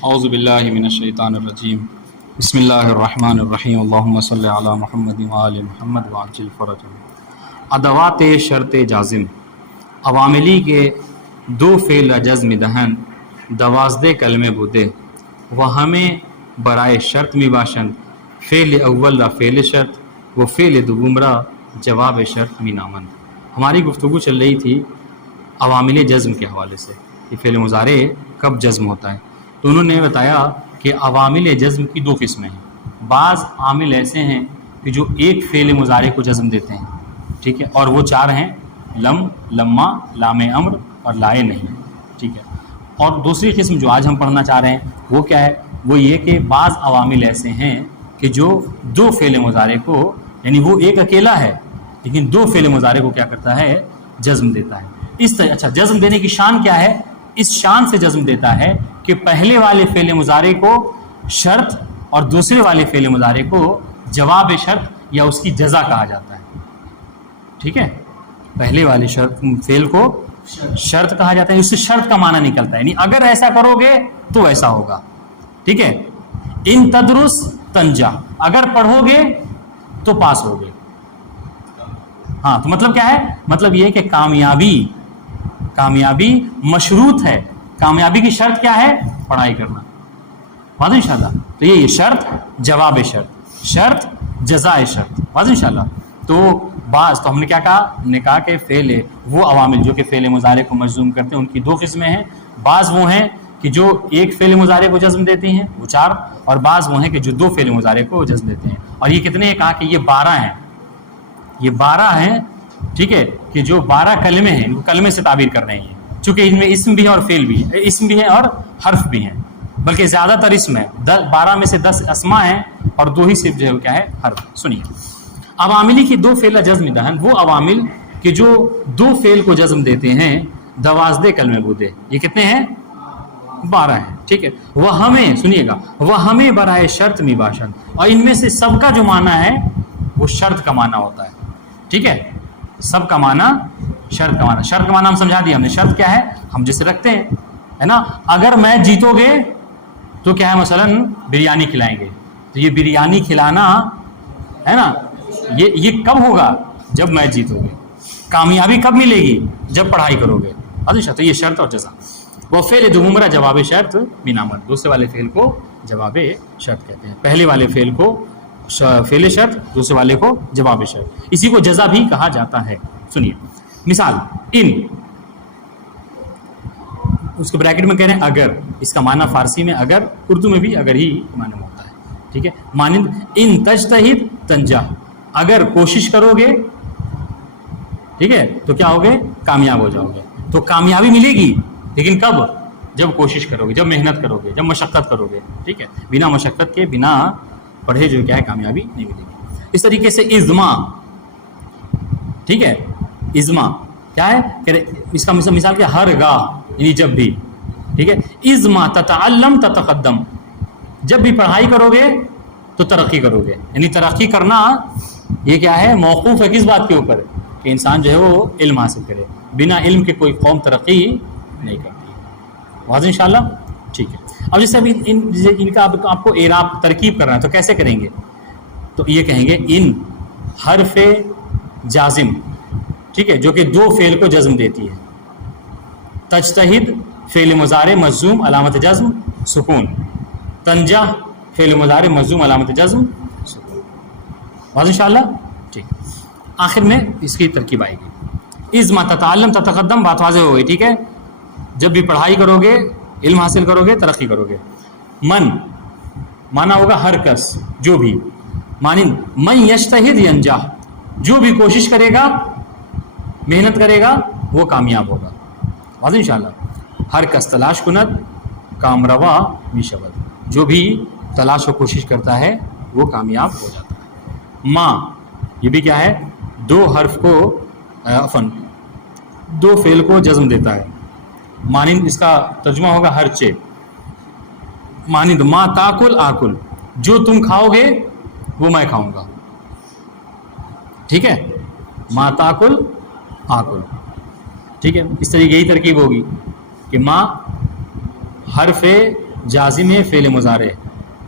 اعوذ باللہ من الشیطان الرجیم بسم اللہ الرحمن الرحیم اللہم صلی علی محمد وآل محمد وعجل فرجہ۔ ادوات شرط جازم عواملی کے دو فعل جزم دہن دوازدہ کلمے بودے و ہمیں برائے شرط می باشند فعل اول را فعل شرط و فعل دوم را جواب شرط می نامند۔ ہماری گفتگو چل رہی تھی عوامل جزم کے حوالے سے کہ فعل مضارع کب جزم ہوتا ہے، تو انہوں نے بتایا کہ عوامل جزم کی دو قسمیں ہیں۔ بعض عامل ایسے ہیں کہ جو ایک فعل مضارع کو جزم دیتے ہیں، ٹھیک ہے، اور وہ چار ہیں: لم، لما، لام امر اور لائے نہیں، ٹھیک ہے۔ اور دوسری قسم جو آج ہم پڑھنا چاہ رہے ہیں وہ کیا ہے؟ وہ یہ کہ بعض عوامل ایسے ہیں کہ جو دو فعل مضارع کو، یعنی وہ ایک اکیلا ہے لیکن دو فعل مضارع کو کیا کرتا ہے؟ جزم دیتا ہے۔ اس طرح اچھا، جزم دینے کی شان کیا ہے؟ اس شان سے جزم دیتا ہے کہ پہلے والے فعل مضارع کو شرط اور دوسرے والے فعل مضارع کو جواب شرط یا اس کی جزا کہا جاتا ہے، ٹھیک ہے۔ پہلے والے فعل کو شرط کہا جاتا ہے، اس سے شرط کا معنی نکلتا ہے، یعنی اگر ایسا کرو گے تو ایسا ہوگا، ٹھیک ہے۔ ان تدرس تنجا، اگر پڑھو گے تو پاس ہوگے۔ ہاں، تو مطلب کیا ہے؟ مطلب یہ کہ کامیابی مشروط ہے، کامیابی کی شرط کیا ہے؟ پڑھائی کرنا، واضح انشاءاللہ۔ تو یہ شرط جواب شرط، شرط جزائے شرط، واضح انشاءاللہ۔ تو بعض تو ہم نے کیا کہا؟ ہم نے کہا کہ فعل وہ عوامل جو کہ فعل مضارع کو مجزوم کرتے ہیں ان کی دو قسمیں ہیں۔ بعض وہ ہیں کہ جو ایک فعل مضارع کو جزم دیتے ہیں، وہ چار، اور بعض وہ ہیں کہ جو دو فعل مضارع کو جزم دیتے ہیں۔ اور یہ کتنے ہیں؟ کہا کہ یہ 12 ہیں، یہ 12 ہیں، ٹھیک ہے، کہ جو 12 کلمے ہیں، ان کو کلمے سے تعبیر کر رہے ہیں، چونکہ ان میں اسم بھی ہے اور فعل بھی ہے، اسم بھی ہے اور حرف بھی ہیں، بلکہ زیادہ تر اسم ہے، 12 میں سے 10 اسماء ہیں اور 2 ہی صرف جو ہے کیا ہے؟ حرف۔ سنیے، عواملی کی دو فعل جزم دہن وہ عوامل کہ جو دو فعل کو جزم دیتے ہیں 12 کلمے بودے، یہ کتنے ہیں؟ 12 ہیں، ٹھیک ہے۔ وہ ہمیں، سنیے گا، وہ ہمیں برائے شرط می باشند، اور ان میں سے سب کا جو معنی ہے وہ شرط کا معنی ہوتا ہے، ٹھیک ہے۔ سب کا معنی شرط کا معنی، شرط کا معنی ہم سمجھا دیا ہم نے۔ شرط کیا ہے؟ ہم جسے رکھتے ہیں، ہے نا، اگر میچ جیتو گے تو کیا ہے؟ مثلا بریانی کھلائیں گے، تو یہ بریانی کھلانا ہے نا، یہ کب ہوگا؟ جب میچ جیتو گے۔ کامیابی کب ملے گی؟ جب پڑھائی کرو گے، اچھا۔ تو یہ شرط اور جزا۔ وہ فعل دوم را جواب شرط بنامت، دوسرے والے فعل کو جواب شرط کہتے ہیں، پہلے والے فعل کو فعل شرط، دوسرے والے کو جواب شرط، اسی کو جزا بھی کہا جاتا ہے۔ سنیے مثال، ان، اس کے بریکٹ میں کہہ رہے ہیں اگر، اس کا معنی فارسی میں اگر، اردو میں بھی اگر ہی معنی میں ہوتا ہے، ٹھیک ہے۔ مانند ان تجتہد تنجح، اگر کوشش کرو گے، ٹھیک ہے، تو کیا ہوگے؟ کامیاب ہو جاؤ گے۔ تو کامیابی ملے گی لیکن کب؟ جب کوشش کرو گے، جب محنت کرو گے، جب مشقت کرو گے، ٹھیک ہے۔ بنا مشقت کے، بنا پڑھے جو کیا ہے کامیابی نہیں ملے گی۔ اس طریقے سے ازما، ٹھیک ہے، ازما کیا ہے؟ کہ اس کا مثال کیا؟ ہر گاہ، یعنی جب بھی، ٹھیک ہے۔ ازما تتعلم تتقدم، جب بھی پڑھائی کرو گے تو ترقی کرو گے، یعنی ترقی کرنا یہ کیا ہے؟ موقوف ہے کس بات کے اوپر؟ کہ انسان جو ہے وہ علم حاصل کرے، بنا علم کے کوئی قوم ترقی نہیں کرتی، واضح انشاءاللہ، ٹھیک ہے۔ اب جیسے ابھی ان کا آپ کو اعراب ترکیب کرنا ہے تو کیسے کریں گے؟ تو یہ کہیں گے ان حرف جازم، ٹھیک ہے، جو کہ دو فعل کو جزم دیتی ہے۔ تجتہد فعل مضارع مجزوم علامت جزم سکون، تنجح فعل مضارع مجزوم علامت جزم سکون، واضح انشاءاللہ، ٹھیک۔ آخر میں اس کی ترکیب آئے گی، ازما تتعلم تتقدم، بات واضح ہو گئی، ٹھیک ہے۔ جب بھی پڑھائی کرو گے، علم حاصل کرو گے، ترقی کرو گے۔ من، مانا ہوگا ہر کس، جو بھی، مانند من یجتہد ینجح، جو بھی کوشش کرے گا، محنت کرے گا، وہ کامیاب ہوگا، واضح انشاءاللہ۔ ہر کس تلاش کند کام روا می شود، جو بھی تلاش و کوشش کرتا ہے وہ کامیاب ہو جاتا ہے۔ ماں، یہ بھی کیا ہے؟ دو حرف کو دو فعل کو جزم دیتا ہے، مانند اس کا ترجمہ ہوگا ہر چے، مانند ما تاکل آکل، جو تم کھاؤ گے وہ میں کھاؤں گا، ٹھیک ہے، ما تاکل آکل، ٹھیک ہے۔ اس طریقے یہی ترکیب ہوگی کہ ما حرف جازم فعل مضارع،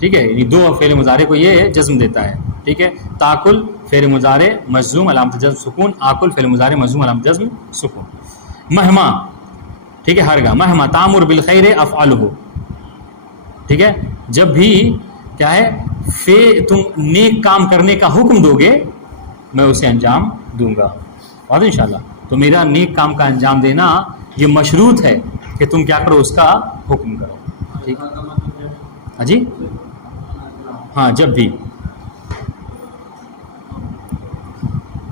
ٹھیک ہے، یعنی دو فعل مضارع کو یہ جزم دیتا ہے، ٹھیک ہے. تاکل فعل مضارع مجزوم علامت جزم سکون، آکل فعل مضارع مجزوم علامت جزم سکون. مہما، ٹھیک ہے، ہرگاہ. مہما تامر بالخیر افعلہ، ٹھیک ہے، جب بھی کیا ہے تم نیک کام کرنے کا حکم دو گے میں اسے انجام دوں گا. اور انشاءاللہ تو میرا نیک کام کا انجام دینا یہ مشروط ہے کہ تم کیا کرو، اس کا حکم کرو. ٹھیک ہاں جی، ہاں جب بھی.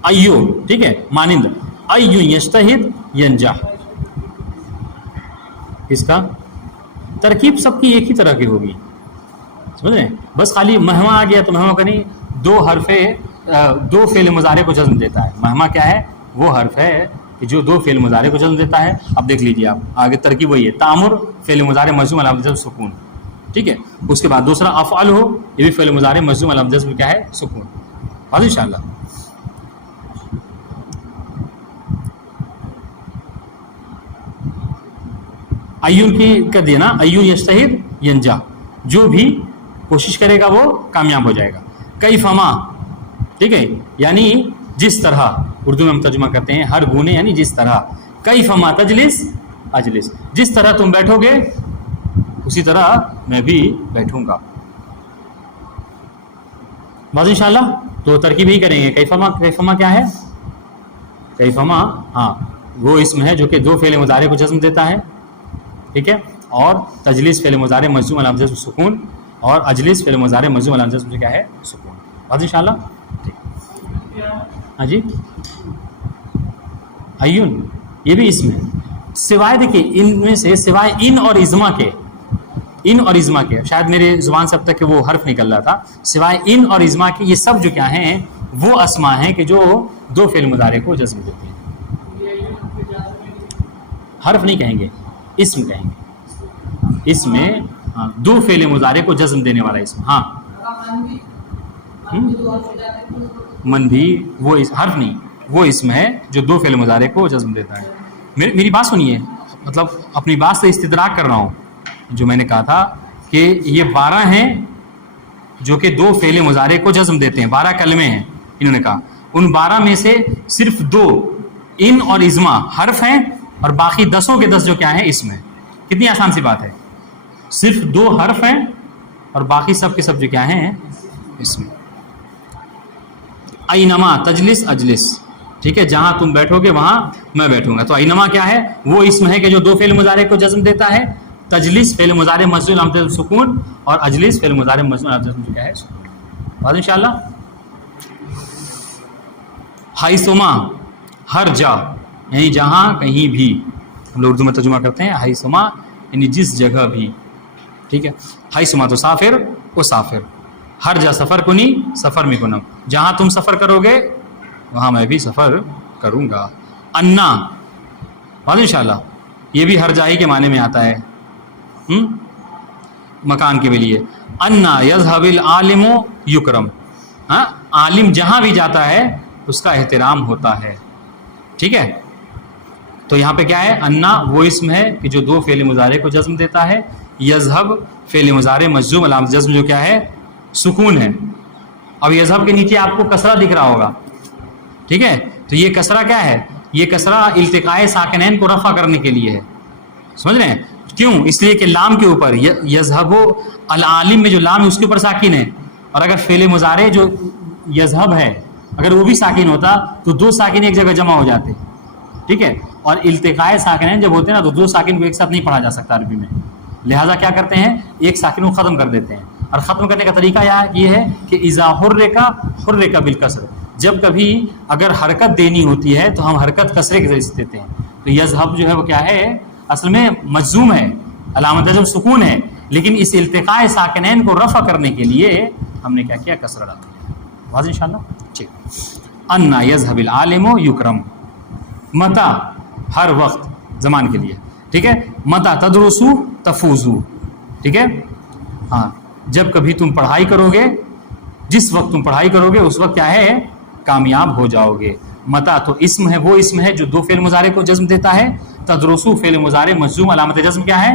ایو، ٹھیک ہے، مانند ایو یجتہد ینجح، اس کا ترکیب سب کی ایک ہی طرح کی ہوگی، سمجھ رہے ہیں. بس خالی مہما آ گیا تو مہما کا نہیں، دو فعل مضارع کو جزم دیتا ہے. مہما کیا ہے، وہ حرف ہے کہ جو دو فعل مضارع کو جزم دیتا ہے. اب دیکھ لیجیے آپ آگے ترکیب وہی ہے. تامر فعل مضارع مجزوم علامت جزم سکون، ٹھیک ہے. اس کے بعد دوسرا افعل ہو، یہ بھی فعل مضارع مجزوم علامت جزم کیا ہے، سکون. بس انشاءاللہ. ایون کی کر دیا نا، ایون یجتہد ینجح، جو بھی کوشش کرے گا وہ کامیاب ہو جائے گا. کیفما، ٹھیک ہے، یعنی جس طرح، اردو میں ہم ترجمہ کرتے ہیں ہر گونے، یعنی جس طرح. کیفما تجلس اجلس، جس طرح تم بیٹھو گے اسی طرح میں بھی بیٹھوں گا. بس انشاءاللہ تو ترکیب ہی کریں گے. کیفما، کیفما کیا ہے، کیفما ہاں وہ اسم ہے جو کہ دو فعل مضارع کو جزم دیتا ہے، ٹھیک ہے. اور تجلیس فعل مضارع مجزوم علامت جزم سکون، اور اجلس فعل مضارع مجزوم علامت جزم کیا ہے، سکون. بس انشاءاللہ. ہاں جی، ایون یہ بھی اسم ہے. سوائے دیکھیے ان میں سے، سوائے ان اور ازما کے، ان اور ازما کے، شاید میرے زبان سے اب تک کہ وہ حرف نکل رہا تھا، سوائے ان اور ازما کے یہ سب جو کیا ہیں وہ اسما ہیں کہ جو دو فعل مضارع کو جزم دیتے ہیں. حرف نہیں کہیں گے، اسم کہیں گے. اس میں دو فعل مضارع کو جزم دینے والا اسم. ہاں من بھی وہ حرف نہیں، وہ اسم ہے جو دو فعل مضارع کو جزم دیتا ہے. میری بات سنیے، مطلب اپنی بات سے استدراک کر رہا ہوں. جو میں نے کہا تھا کہ یہ 12 ہیں جو کہ دو فعل مضارع کو جزم دیتے ہیں، 12 کلمے ہیں انہوں نے کہا. ان 12 میں سے صرف 2 ان اور ازما حرف ہیں، اور باقی 10 کے 10 جو کیا ہیں اسم ہیں. کتنی آسان سی بات ہے. صرف 2 حرف ہیں اور باقی سب کے سب جو کیا ہیں اسم. اینما تجلس اجلس، ٹھیک ہے، جہاں تم بیٹھو گے وہاں میں بیٹھوں گا. تو اینما کیا ہے، وہ اسم ہے کہ جو دو فعل مضارع کو جزم دیتا ہے. تجلس فعل مضارع مجزوم علامت جزم سکون، اور اجلس فعل مضارع مجزوم علامت جزم کیا ہے، سکون. بات انشاءاللہ. حیثما ہر جا، یعنی جہاں کہیں بھی، ہم لوگ اردو میں ترجمہ کرتے ہیں حیثما یعنی جس جگہ بھی، ٹھیک ہے. حیثما تو سافر و سافر، ہر جا سفر کنی سفر میں کنم، جہاں تم سفر کرو گے وہاں میں بھی سفر کروں گا. انا، بات انشاءاللہ یہ بھی ہر جاہی کے معنی میں آتا ہے، مکان کے لیے. انا یذهب العالم یکرم، ہاں عالم جہاں بھی جاتا ہے اس کا احترام ہوتا ہے، ٹھیک ہے. تو یہاں پہ کیا ہے، انا وہ اسم ہے کہ جو دو فعل مضارع کو جزم دیتا ہے. یذهب فعل مضارع مجزوم علامت جزم جو کیا ہے، سکون ہے. اب یذهب کے نیچے آپ کو کسرہ دکھ رہا ہوگا، ٹھیک ہے. تو یہ کسرہ کیا ہے، یہ کسرہ التقاء ساکنین کو رفع کرنے کے لیے ہے. سمجھ رہے ہیں کیوں؟ اس لیے کہ لام کے اوپر یذهب العالم میں جو لام ہے اس کے اوپر ساکن ہے، اور اگر فعل مضارع جو یذهب ہے اگر وہ بھی ساکن ہوتا تو 2 ساکن ایک جگہ جمع ہو جاتے، ٹھیک ہے. اور التقاء ساکنین جب ہوتے ہیں نا تو 2 ساکن کو ایک ساتھ نہیں پڑھا جا سکتا عربی میں، لہٰذا کیا کرتے ہیں ایک ساکن کو ختم کر دیتے ہیں. اور ختم کرنے کا طریقہ یہ ہے کہ اذا حرک بالکسر، جب کبھی اگر حرکت دینی ہوتی ہے تو ہم حرکت کسرے کے ذریعے سے دیتے ہیں. تو یذهب جو ہے وہ کیا ہے، اصل میں مجزوم ہے، علامت جزم سکون ہے، لیکن اس التقاء ساکنین کو رفع کرنے کے لیے ہم نے کیا کیا، کسرہ ڈال دیا. واضح انشاءاللہ. ٹھیک. انا یذهب العالم یکرم، متا ہر وقت، زمان کے لیے، ٹھیک ہے. متا تدرسو تفوزو، ٹھیک ہے. ہاں جب کبھی تم پڑھائی کرو گے، جس وقت تم پڑھائی کرو گے اس وقت کیا ہے، کامیاب ہو جاؤ گے. متا تو اسم ہے، وہ اسم ہے جو دو فعل مضارع کو جزم دیتا ہے. تدرسو فعل مضارع مجزوم علامت جزم کیا ہے،